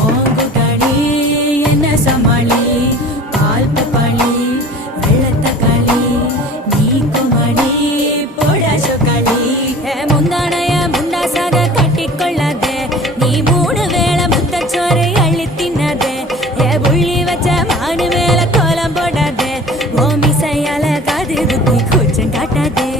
ஓங்கு களி என்ன சமாளி பால் பப்பாளி வெள்ளத்த களி நீ குமளி போடாசு களி முந்தானைய முண்டாசாக கட்டிக்கொள்ளாதே நீ 3 வேளை முத்தச்சோரை அள்ளி தின்னாதே புள்ளி வச்ச மானு மேல கோலம் போடாதே ஓ மிசையால காது குத்தி கூச்சம் காட்டாதே